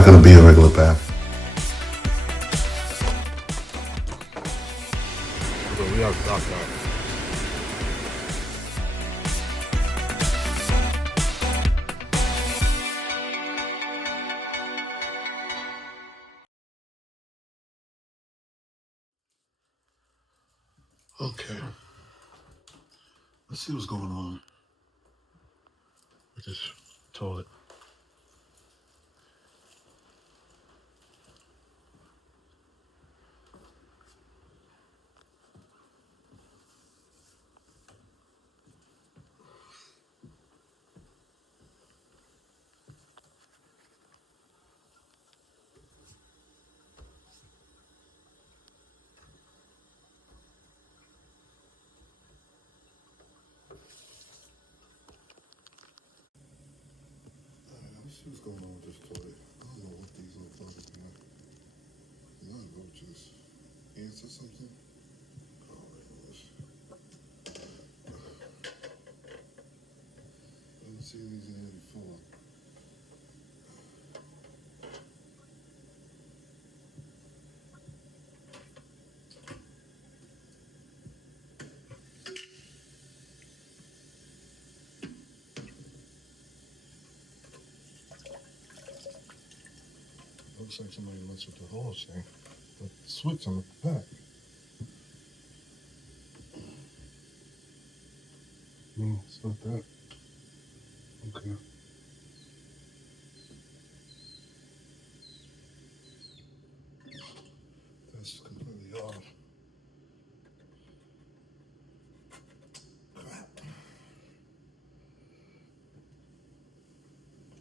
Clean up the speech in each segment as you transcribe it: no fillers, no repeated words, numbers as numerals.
not going to be a regular bath. So we have stopped out. Okay. Let's see what's going on with this toilet. Let's see what's going on with this toilet. I don't know what these little plugs are. Not roaches. Ants or something? Oh, gosh. I haven't seen these in here before. Looks like somebody messed with the whole thing. The switch on the back. No, it's not that. Okay. That's completely off.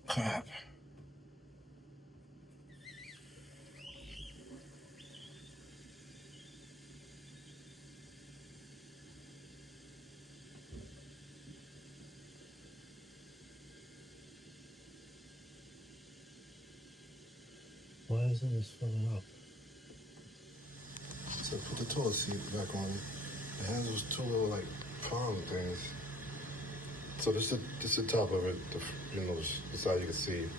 Crap. Why isn't this filling up? So put the toilet seat back on. It has those two little like palm things. So this is the top of it, the side you can see.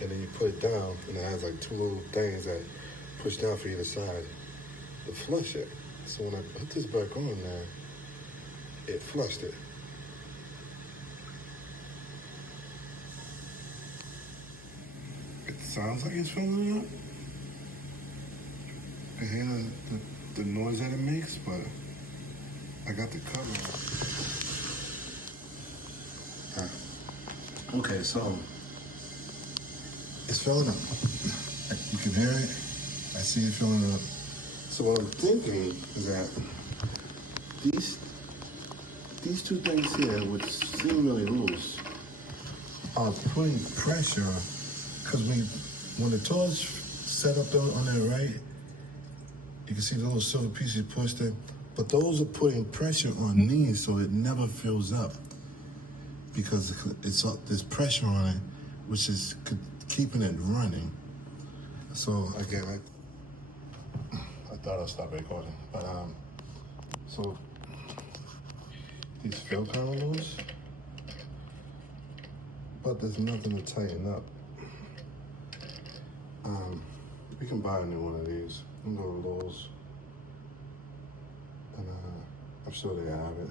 And then you put it down and it has like two little things that push down for either side to flush it. So when I put this back on there, it flushed it. It sounds like it's filling up. I can hear the noise that it makes, but I got the cover. Okay, so it's filling up. You can hear it. I see it filling up. So what I'm thinking is that these two things here, which seem really loose, are putting pressure. Because when the toilet's set up on there, right, you can see the little silver pieces pushed in, but those are putting pressure on these so it never fills up. Because there's pressure on it, which is keeping it running. So again, I thought I'd stop recording, but so these feel kind of loose, but there's nothing to tighten up. We can buy a new one of these. We can go to Lowe's, and I'm sure they have it.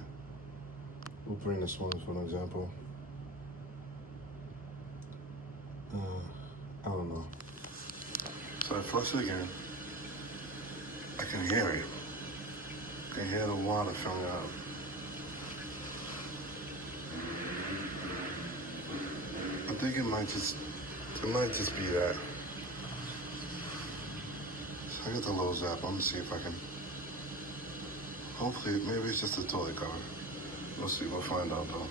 We'll bring this one for an example. I don't know. So I flush it again. I can hear it. I can hear the water filling up. I think it might just be that. So I got the Lowe's app. I'm gonna see if I can. Hopefully, maybe it's just the toilet cover. We'll see. We'll find out though.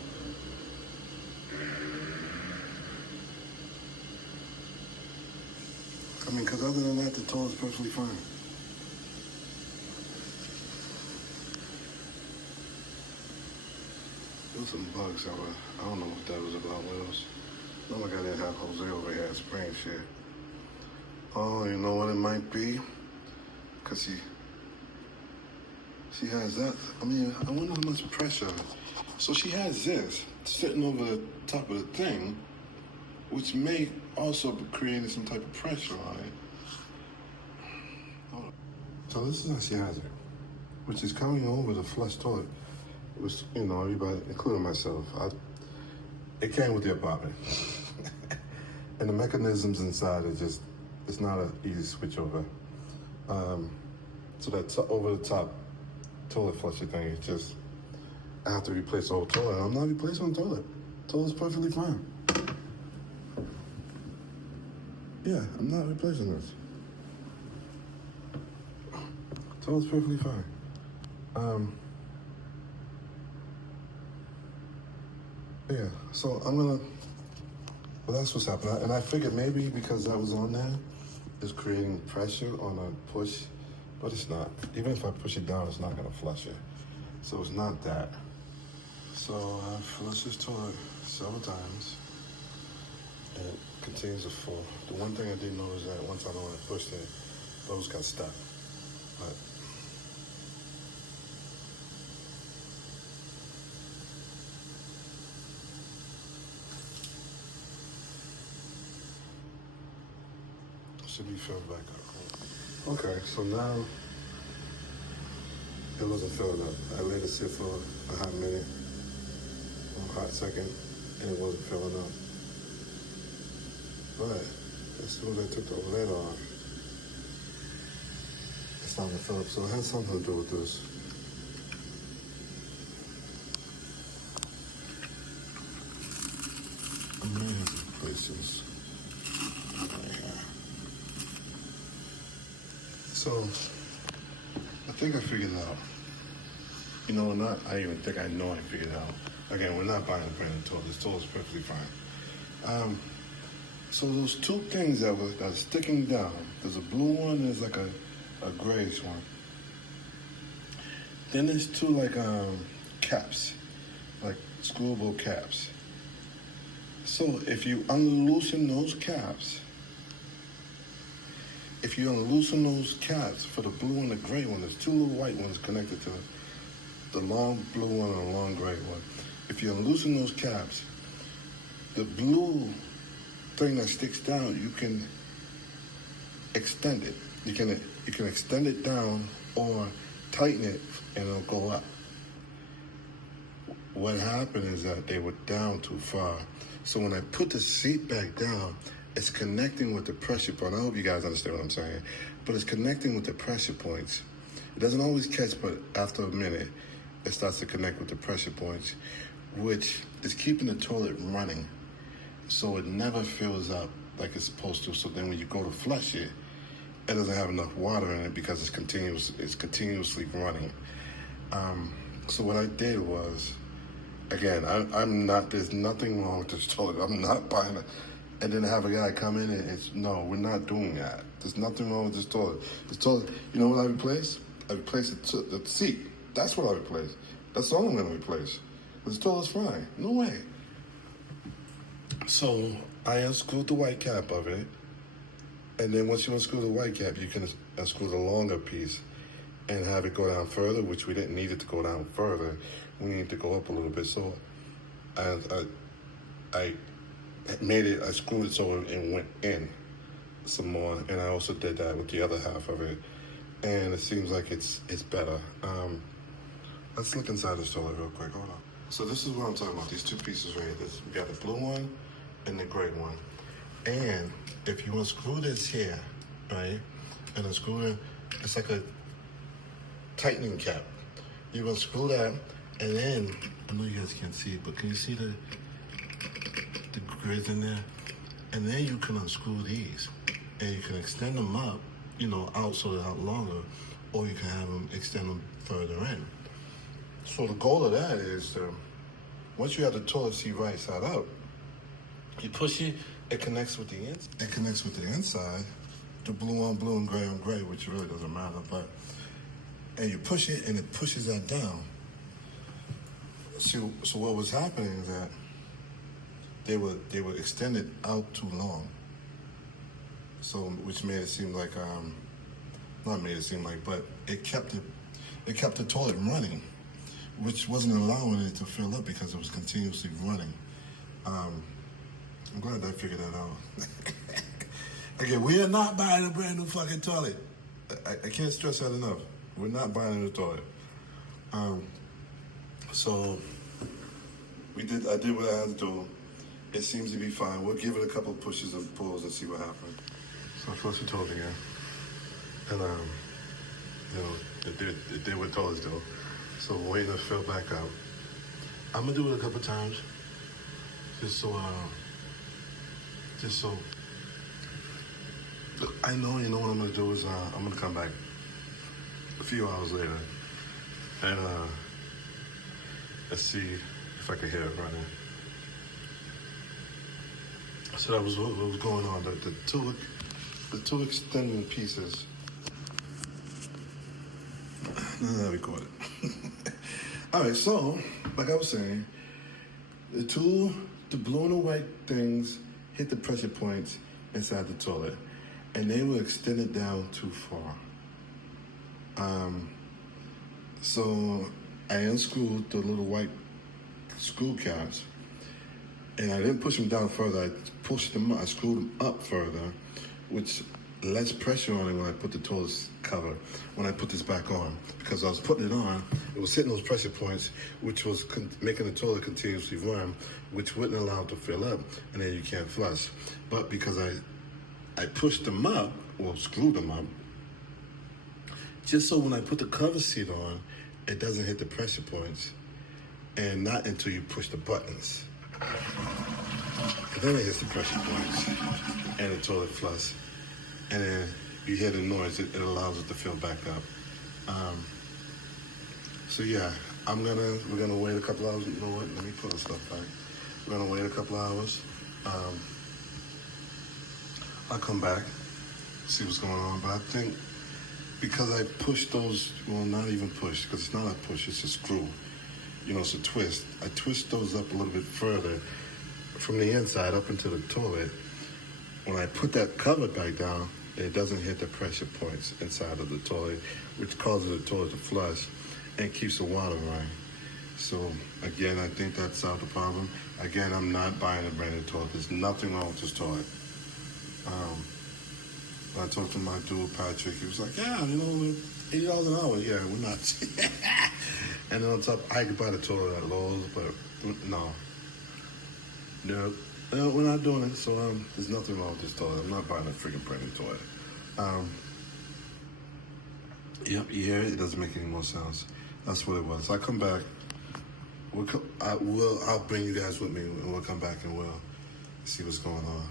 I mean, because other than that, the toilet's perfectly fine. There was some bugs that were, I don't know what that was about, Wills. Oh my God, they have Jose over here spraying shit. Oh, you know what it might be? Because she has that. I mean, I wonder how much pressure. So she has this sitting over the top of the thing which may also be creating some type of pressure on it. So this is actually hazard, which is coming over the flush toilet, which, you know, everybody, including myself, it came with the apartment. And the mechanisms inside are just, it's not an easy switch over. So that over the top toilet flusher thing, it's just, I have to replace the whole toilet. I'm not replacing the toilet. The toilet's perfectly fine. Yeah, I'm not replacing this. The toilet's perfectly fine. Yeah, so I'm gonna, well, that's what's happening. And I figured maybe because that was on there, it's creating pressure on a push, but it's not. Even if I push it down, it's not gonna flush it. So it's not that. So I flushed this toilet several times, and it continues to fall. The one thing I did notice is that once I know I pushed it, those got stuck. But should be filled back up. Okay, so now it wasn't filled up. I let it sit for a hot minute, a hot second, and it wasn't filling up. But as soon as I took the lid off, it started to fill up. So it has something to do with this. I may have to replace this. So, I think I figured it out. You know, I even think I know I figured it out. Again, we're not buying a brand new toilet. This toilet's perfectly fine. So those two things that are sticking down, there's a blue one and there's like a grayish one. Then there's two like caps, like screwable caps. So if you unloosen those caps, for the blue and the gray one, there's two little white ones connected to the long blue one and the long gray one. If you unloosen those caps, the blue thing that sticks down, you can extend it. You can extend it down or tighten it and it'll go up. What happened is that they were down too far. So when I put the seat back down, it's connecting with the pressure point. I hope you guys understand what I'm saying. But it's connecting with the pressure points. It doesn't always catch, but after a minute, it starts to connect with the pressure points, which is keeping the toilet running. So it never fills up like it's supposed to. So then when you go to flush it, it doesn't have enough water in it because it's continuously running. So what I did was, again, there's nothing wrong with this toilet. I'm not buying it. And then have a guy come in and no, we're not doing that. There's nothing wrong with this toilet. This toilet, you know what I replaced? I replaced the seat. That's what I replaced. That's the only one I replaced. This toilet's fine. No way. So I unscrewed the white cap of it. And then once you unscrew the white cap, you can unscrew the longer piece and have it go down further, which we didn't need it to go down further. We needed to go up a little bit. So I screwed it so it went in some more, and I also did that with the other half of it, and it seems like it's better. Let's look inside the toilet real quick. Hold on. So this is what I'm talking about. These two pieces right here. We got the blue one and the gray one. And if you unscrew this here, right, and unscrew it, it's like a tightening cap. You unscrew that, and then I know you guys can't see it, but can you see the grids in there? And then you can unscrew these and you can extend them up, out so they're out longer, or you can have them extend them further in. So the goal of that is once you have the toilet seat right side up, you push it, it connects with the inside, the blue on blue and gray on gray, which really doesn't matter, and you push it and it pushes that down. So what was happening is that they were extended out too long. So which made it seem like but it kept the toilet running, which wasn't allowing it to fill up because it was continuously running. I'm glad I figured that out. Again, we are not buying a brand new fucking toilet. I can't stress that enough. We're not buying a new toilet. So I did what I had to do. It seems to be fine. We'll give it a couple of pushes and pulls and see what happens. So I flushed the toilet again. And it did what toilets do. So we're waiting to fill back up. I'm gonna do it a couple of times. Just so I know, you know what I'm gonna do is I'm gonna come back a few hours later and let's see if I can hear it running. So that was what was going on. The two extending pieces. None of that recorded. All right, so like I was saying, the blue and the white things hit the pressure points inside the toilet, and they were extended down too far. So I unscrewed the little white screw caps, and I didn't push them down further. I pushed them up, I screwed them up further, which less pressure on it when I put the toilet cover, when I put this back on. Because I was putting it on, it was hitting those pressure points, which was making the toilet continuously run, which wouldn't allow it to fill up, and then you can't flush. But because I pushed them up, or screwed them up, just so when I put the cover seat on, it doesn't hit the pressure points, and not until you push the buttons. And then it hits the pressure points, and the toilet flush, and then you hear the noise. It allows it to fill back up. So yeah, we're gonna wait a couple hours. You know what? Let me put the stuff back. We're gonna wait a couple hours. I'll come back, see what's going on. But I think because I pushed those, well, not even push, because it's not a push, it's a screw. You know, it's a twist. I twist those up a little bit further from the inside up into the toilet. When I put that cover back down, it doesn't hit the pressure points inside of the toilet, which causes the toilet to flush and keeps the water running. So again, I think that solved the problem. Again, I'm not buying a brand new toilet. There's nothing wrong with this toilet. When I talked to my dude, Patrick, he was like, yeah, you know, $80 an hour. Yeah, we're not. And then on top, I could buy the toilet at Lowe's, but no. No, we're not doing it. So there's nothing wrong with this toilet. I'm not buying a freaking brand new toilet. Yep, yeah, it doesn't make any more sense. That's what it was. I come back. I'll bring you guys with me, and we'll come back and we'll see what's going on.